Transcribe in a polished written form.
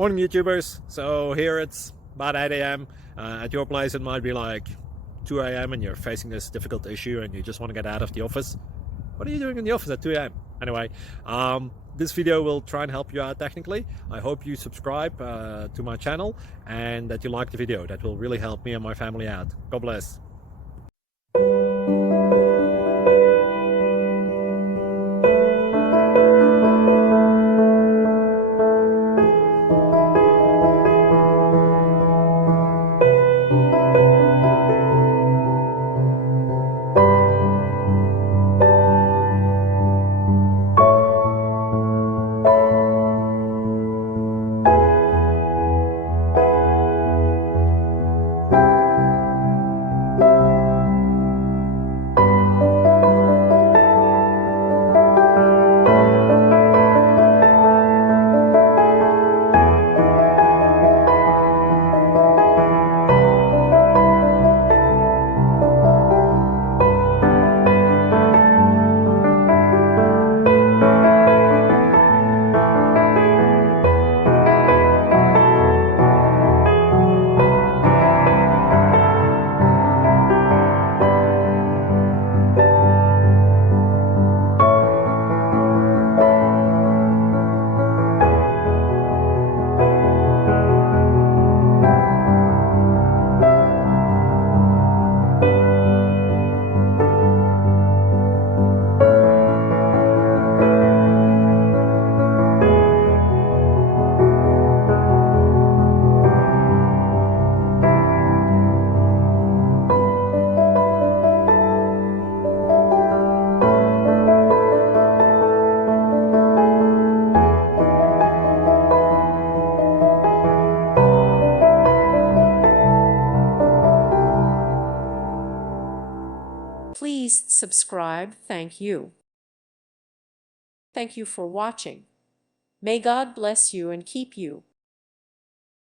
Morning YouTubers. So here it's about 8 a.m. At your place it might be like 2 a.m. and you're facing this difficult issue and you just want to get out of the office. What are you doing in the office at 2 a.m.? Anyway, this video will try and help you out technically. I hope you subscribe to my channel and that you like the video. That will really help me and my family out. God bless. Please subscribe. Thank you. Thank you for watching. May God bless you and keep you.